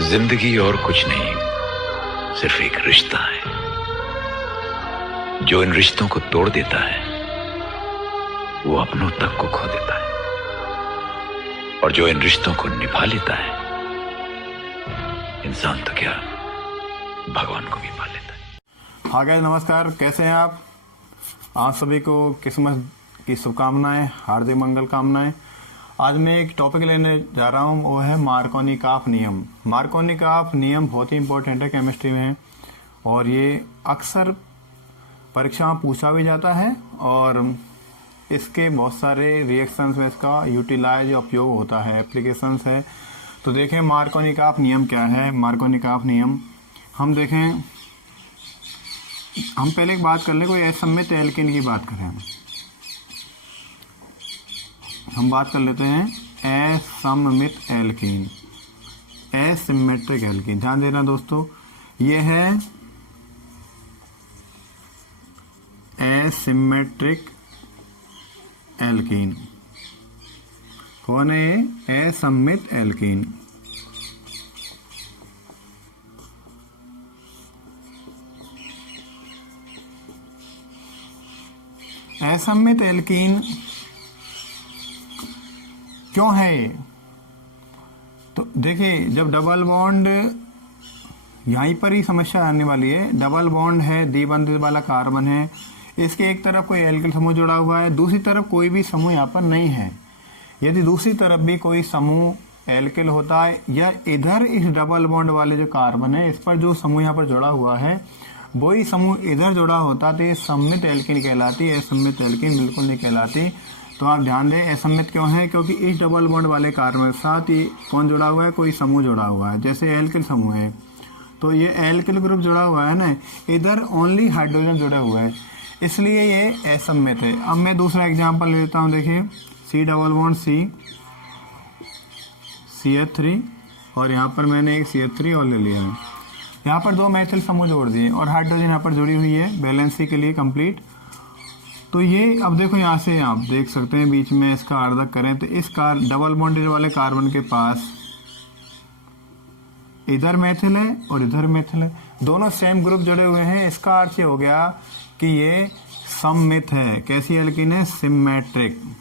जिंदगी और कुछ नहीं, सिर्फ एक रिश्ता है। जो इन रिश्तों को तोड़ देता है वो अपनों तक को खो देता है, और जो इन रिश्तों को निभा लेता है, इंसान तो क्या भगवान को भी पा लेता है। हाँ गाइस, नमस्कार। कैसे हैं आप? आप सभी को क्रिसमस की शुभकामनाएं, हार्दिक मंगल कामनाएं। आज मैं एक टॉपिक लेने जा रहा हूं, वो है मार्कोनी-काफ नियम। मार्कोनी-काफ नियम बहुत ही इंपॉर्टेंट है केमिस्ट्री में, और ये अक्सर परीक्षा में पूछा भी जाता है, और इसके बहुत सारे रिएक्शंस में इसका यूटिलाइज उपयोग होता है, एप्लीकेशंस है। तो देखें मार्कोनी-काफ नियम क्या है। मार्कोनी-काफ नियम हम देखें, हम पहले एक बात कर लें, कोई असममित एल्केन की बात करें। हम बात कर लेते हैं असममित एल्कीन, एसिमेट्रिक एल्कीन। ध्यान देना दोस्तों, ये है एसिमेट्रिक एल्कीन। कौन है ये? असममित एल्कीन। असममित एल्कीन क्यों है ये? तो देखिए, जब डबल बॉन्ड, यहीं पर ही समस्या आने वाली है। डबल बॉन्ड है, द्विबंधित वाला कार्बन है, इसके एक तरफ कोई एल्किल समूह जुड़ा हुआ है, दूसरी तरफ कोई भी समूह यहाँ पर नहीं है। यदि दूसरी तरफ भी कोई समूह एल्किल होता है, या इधर इस डबल बॉन्ड वाले जो कार्बन है, इस पर जो समूह यहाँ पर जुड़ा हुआ है, वही समूह इधर जुड़ा होता तो ये सममित एल्कीन कहलाती है, असममित एल्कीन बिल्कुल नहीं कहलाती। तो आप ध्यान दें, असममित क्यों है? क्योंकि इस डबल बॉन्ड वाले कार्बन के साथ ये कौन जुड़ा हुआ है? कोई समूह जुड़ा हुआ है। जैसे एल्किल समूह है, तो ये एल्किल ग्रुप जुड़ा हुआ है ना, इधर ओनली हाइड्रोजन जुड़े हुए हैं, इसलिए ये असममित है। अब मैं दूसरा एग्जांपल लेता हूँ। देखिए, सी डबल बॉन्ड CH3, और यहाँ पर मैंने एक CH3 और ले लिया है। यहाँ पर दो मैथिल समूह जोड़ दिए, और हाइड्रोजन यहाँ पर जुड़ी हुई है बैलेंसी के लिए कंप्लीट। तो ये अब देखो, यहाँ से आप देख सकते हैं, बीच में इसका अर्धक करें तो इस डबल बॉन्डेड वाले कार्बन के पास इधर मैथिल है और इधर मैथिल है, दोनों सेम ग्रुप जुड़े हुए हैं। इसका अर्थ ये हो गया कि ये सममित है। कैसी एल्कीन है? Symmetric.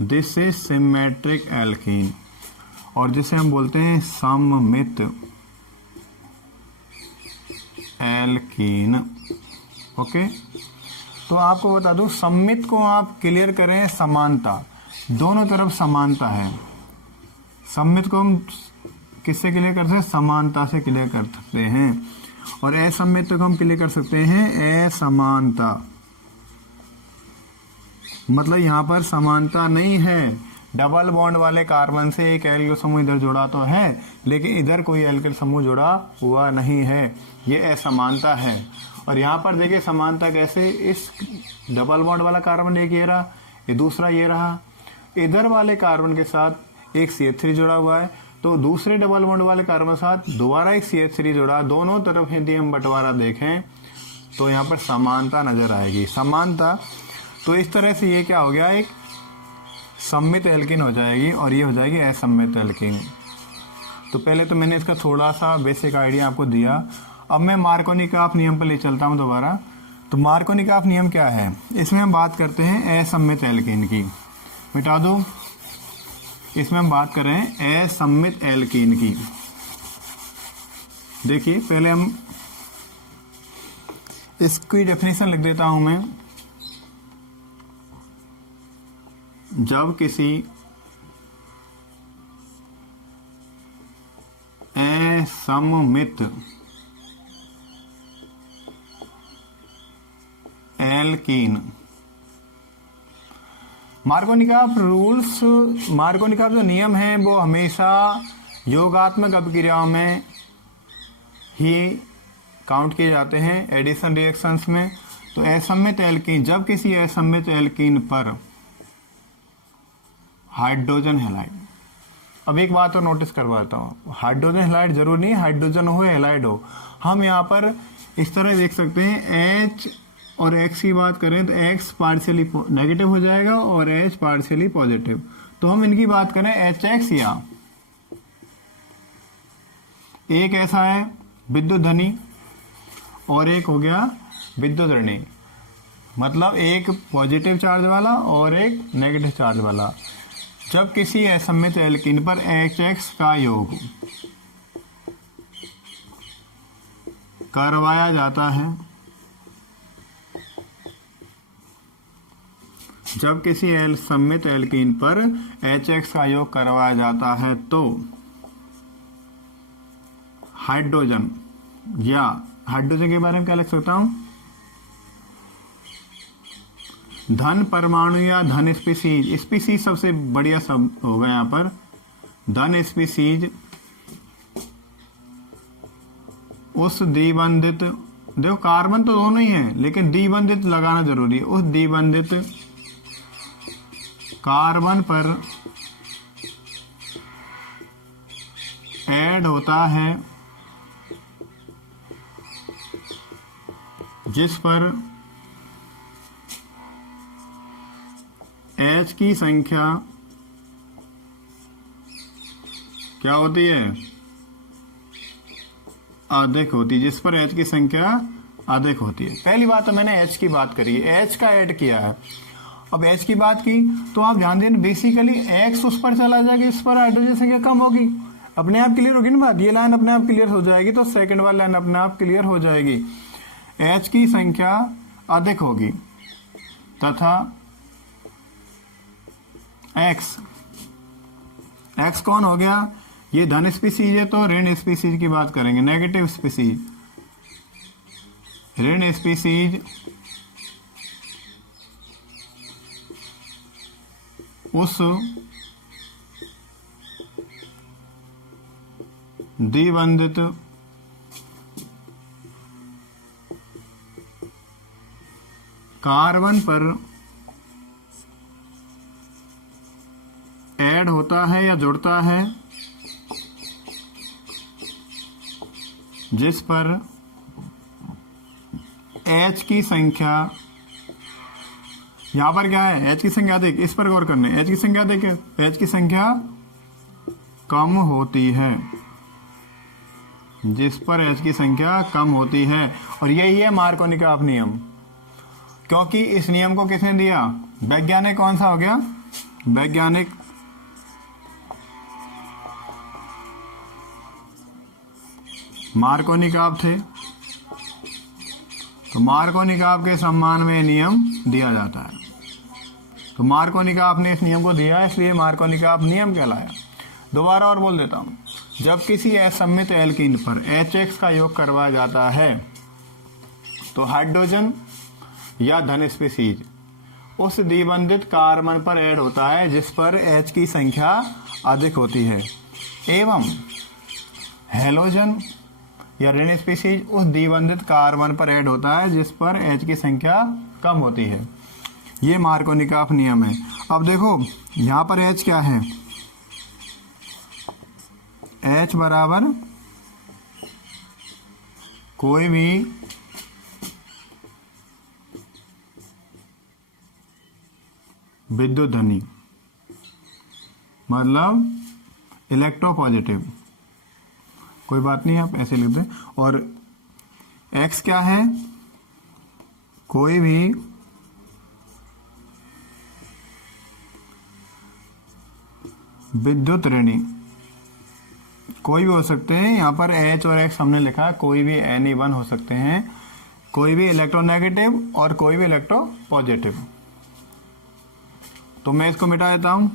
This is symmetric alkene, और जिसे हम बोलते हैं सममित एल्कीन। ओके, तो आपको बता दूं, सममित को आप क्लियर करें समानता, दोनों तरफ समानता है। सममित को हम किससे क्लियर कर सकते हैं? समानता से क्लियर कर सकते हैं। और असममित को हम क्लियर कर सकते हैं असमानता, मतलब यहां पर समानता नहीं है। डबल बॉन्ड वाले कार्बन से एक एल्किल समूह इधर जुड़ा तो है, लेकिन इधर कोई एल्किल समूह जुड़ा हुआ नहीं है, ये असमानता है। और यहाँ पर देखिए समानता कैसे, इस डबल बॉन्ड वाला कार्बन एक ये रहा, ये दूसरा ये रहा, इधर वाले कार्बन के साथ एक CH3 जुड़ा हुआ है, तो दूसरे डबल बॉन्ड वाले कार्बन के साथ दोबारा एक CH3 जुड़ा, दोनों तरफ यदि हम बंटवारा देखें तो यहाँ पर समानता नजर आएगी। समानता, तो इस तरह से ये क्या हो गया? एक सममित एल्कीन हो जाएगी, और ये हो जाएगी असममित एल्कीन। तो पहले तो मैंने इसका थोड़ा सा बेसिक आइडिया आपको दिया। अब मैं मार्कोनी-काफ नियम पर ले चलता हूं दोबारा। तो मार्कोनी-काफ नियम क्या है? इसमें हम बात करते हैं असममित एल्कीन की। मिटा दो, इसमें हम बात कर रहे हैं असममित एल्कीन की। देखिए, पहले हम इसकी डेफिनेशन लिख देता हूं मैं। जब किसी असममित एल्कीन, मार्कोनी-काफ रूल्स, मार्कोनी-काफ जो नियम है वो हमेशा योगात्मक अभिक्रियाओं में ही काउंट किए जाते हैं, एडिशन रिएक्शंस में। तो असममित एल्कीन, जब किसी असममित एल्कीन पर हाइड्रोजन हैलाइड, अब एक बात और नोटिस करवाता हूँ, हाइड्रोजन हैलाइड जरूर नहीं हाइड्रोजन हो हैलाइड हो। हम यहाँ पर इस तरह देख सकते हैं, H और X की बात करें तो X पार्शियली नेगेटिव हो जाएगा और H पार्शियली पॉजिटिव। तो हम इनकी बात करें HX या एक ऐसा है विद्युत धनी और एक हो गया विद्युत ऋणी, मतलब एक पॉजिटिव चार्ज वाला और एक नेगेटिव चार्ज वाला। जब किसी असममित एल्कीन पर HX का योग करवाया जाता है, जब किसी असममित एल्कीन पर HX का योग करवाया जाता है तो हाइड्रोजन, या हाइड्रोजन के बारे में क्या लिख सकता हूं, धन परमाणु या धन स्पीसीज, स्पीसीज सबसे बढ़िया शब्द होगा यहाँ पर, धन स्पीसीज उस द्विबंधित, देखो कार्बन तो दोनों ही है लेकिन द्विबंधित लगाना जरूरी है, उस द्विबंधित कार्बन पर ऐड होता है जिस पर H की संख्या क्या होती है, अधिक होती है, जिस पर H की संख्या अधिक होती है। पहली बात तो मैंने H की बात करी है, H का ऐड किया है। अब H की बात की तो आप ध्यान देना, बेसिकली X उस पर चला जाएगा, इस पर हाइड्रोजन संख्या कम होगी, अपने आप क्लियर होगी ना बात, ये लाइन अपने आप क्लियर हो जाएगी तो सेकंड वाली लाइन अपने आप क्लियर हो जाएगी। H की संख्या अधिक होगी तथा X कौन हो गया, ये धन स्पीसीज है तो ऋण स्पीसीज की बात करेंगे, नेगेटिव स्पीसीज, ऋण स्पीसीज उस द्विबंधित कार्बन पर ऐड होता है या जुड़ता है जिस पर H की संख्या, यहां पर क्या है, H की संख्या अधिक, इस पर गौर करने, H की संख्या अधिक, H की संख्या कम होती है, जिस पर H की संख्या कम होती है। और यही है मार्कोनिकॉफ नियम, क्योंकि इस नियम को किसने दिया, वैज्ञानिक कौन सा हो गया, वैज्ञानिक मार्कोनिकॉफ थे, तो मार्कोनिकॉफ के सम्मान में नियम दिया जाता है, तो मार्कोनिकॉफ ने इस नियम को दिया इसलिए मार्कोनिकॉफ नियम कहलाया। दोबारा और बोल देता हूं, जब किसी असममित एल्कीन पर HX का योग करवाया जाता है तो हाइड्रोजन या धन स्पीसीज उस द्विबंधित कार्बन पर ऐड होता है जिस पर H की संख्या अधिक होती है, एवं हेलोजन या ऋण स्पीसीज उस द्विबंधित कार्बन पर ऐड होता है जिस पर H की संख्या कम होती है। ये मार्कोनिकॉफ नियम है। अब देखो यहां पर H क्या है, H बराबर कोई भी विद्युत धनी, मतलब इलेक्ट्रोपॉजिटिव, कोई बात नहीं आप ऐसे लिख दें। और X क्या है, कोई भी विद्युत ऋणी, कोई भी हो सकते हैं, यहाँ पर H और X हमने लिखा, कोई भी any1 हो सकते हैं, कोई भी इलेक्ट्रोनेगेटिव और कोई भी इलेक्ट्रोपॉजिटिव। तो मैं इसको मिटा देता हूं।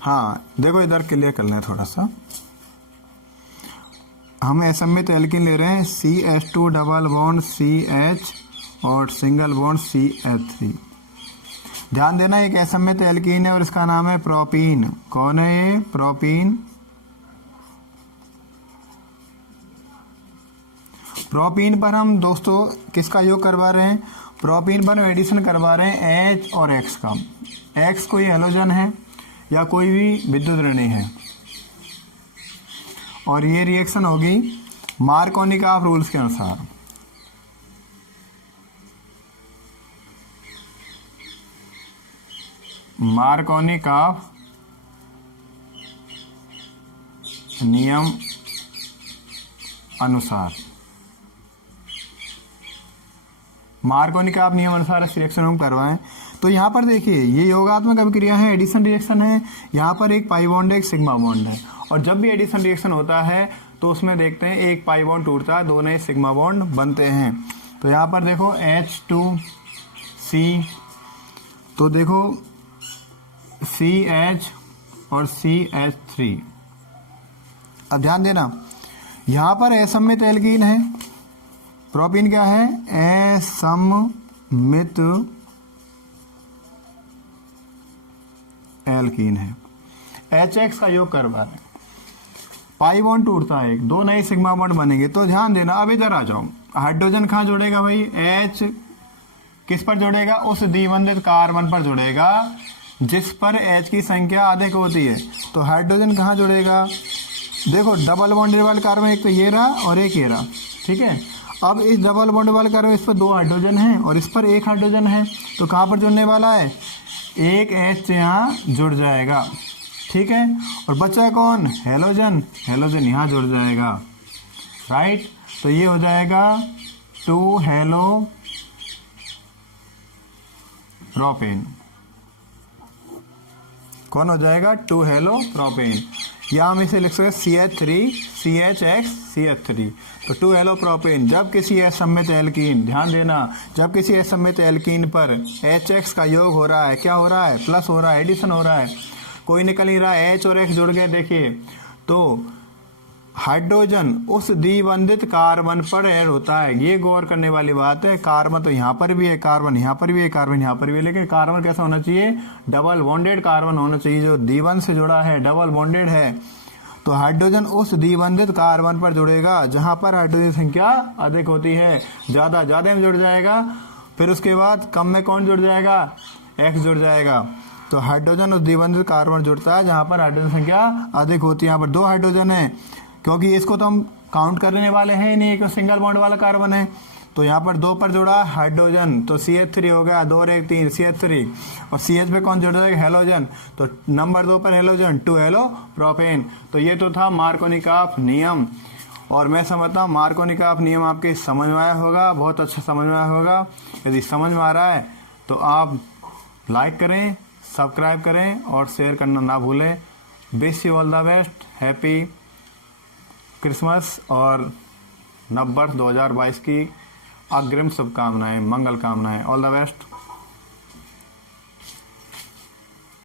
हाँ देखो इधर क्लियर करना है थोड़ा सा, हम असममित एल्कीन ले रहे हैं, CH2 डबल बॉन्ड CH और सिंगल बॉन्ड CH3। ध्यान देना एक असममित एल्कीन है और इसका नाम है प्रोपीन। कौन है ये, प्रोपीन। प्रोपीन पर हम दोस्तों किसका योग करवा रहे हैं, प्रोपीन पर एडिशन करवा रहे हैं H और X का। X कोई हेलोजन है या कोई भी विद्युत ऋणी है, और ये रिएक्शन होगी मार्कोनिकॉफ रूल्स के अनुसार। मार्कोनिकॉफ नियम अनुसार, मार्कोनी-काफ नियम अनुसार इस रिएक्शन हम करवाएं। तो यहाँ पर देखिए ये योगात्मक अभिक्रिया है, एडिशन रिएक्शन है। यहाँ पर एक पाई बॉन्ड है, एक सिग्मा बॉन्ड है, और जब भी एडिशन रिएक्शन होता है तो उसमें देखते हैं एक पाई बॉन्ड टूटता है, दो नए सिग्मा बॉन्ड बनते हैं। तो यहाँ पर देखो H2C, तो देखो CH और CH3। अब ध्यान देना, यहाँ पर असममित एल्कीन है, प्रोपीन क्या है, असममित एल्कीन है। HX का योग करवा रहे, पाई बॉन्ड टूटता है, एक दो नए सिग्मा बॉन्ड बनेंगे। तो ध्यान देना, अब इधर आ जाओ, हाइड्रोजन कहाँ जुड़ेगा भाई, H किस पर जुड़ेगा, उस द्विबंधित कार्बन पर जुड़ेगा जिस पर H की संख्या अधिक होती है। तो हाइड्रोजन कहाँ जुड़ेगा, देखो डबल बॉन्डेड वाले कार्बन, एक तो ये रहा और एक ये रहा, ठीक है। अब इस डबल बॉन्ड वाले कार्बन, इस पर दो हाइड्रोजन है और इस पर एक हाइड्रोजन है, तो कहाँ पर जुड़ने वाला है, एक H यहाँ जुड़ जाएगा, ठीक है। और बचा कौन, हेलोजन, हेलोजन यहाँ जुड़ जाएगा, राइट। तो ये हो जाएगा 2 हेलो प्रोपेन, कौन हो जाएगा, 2 हेलो प्रोपेन। या हम इसे लिख सकते CH3 CHX CH3, तो 2 हेलो प्रोपेन। जब किसी असममित एल्कीन, ध्यान देना, जब किसी असममित एल्कीन पर HX का योग हो रहा है, क्या हो रहा है, प्लस हो रहा है, एडिशन हो रहा है, कोई निकल नहीं रहा है, H और X जुड़ गए, देखिए, तो हाइड्रोजन उस द्विबंधित कार्बन पर ऐड होता है। ये गौर करने वाली बात है, कार्बन तो यहाँ पर भी है, कार्बन यहाँ पर भी है, कार्बन यहाँ पर भी है, लेकिन कार्बन कैसा होना चाहिए, डबल बॉन्डेड कार्बन होना चाहिए, जो द्विबंध से जुड़ा है, डबल बॉन्डेड है। तो हाइड्रोजन उस द्विबंधित कार्बन पर जुड़ेगा जहाँ पर हाइड्रोजन संख्या अधिक होती है, ज़्यादा में जुड़ जाएगा। फिर उसके बाद कम में कौन जुड़ जाएगा, X जुड़ जाएगा। तो हाइड्रोजन उस द्विबंधित कार्बन जुड़ता है जहाँ पर हाइड्रोजन संख्या अधिक होती है। यहाँ पर 2 हाइड्रोजन है, क्योंकि इसको तो हम काउंट करने वाले हैं ही नहीं, एक सिंगल बॉन्ड वाला कार्बन है। तो यहाँ पर 2 पर जुड़ा हाइड्रोजन, तो CH3 हो गया, 2 और 1 3 CH3, और CH पे कौन जुड़ जाएगा, हेलोजन, तो नंबर 2 पर हेलोजन, 2 हेलो प्रोपेन। तो ये तो था मार्कोनी-काफ नियम, और मैं समझता हूँ मार्कोनी-काफ नियम आपके समझ में आया होगा, बहुत अच्छा समझ में आया होगा। यदि समझ में आ रहा है तो आप लाइक करें, सब्सक्राइब करें और शेयर करना ना भूलें। Wish you all the best, happy Christmas और नव वर्ष 2022 की अग्रिम शुभकामनाएं, मंगल कामनाएं। All the best.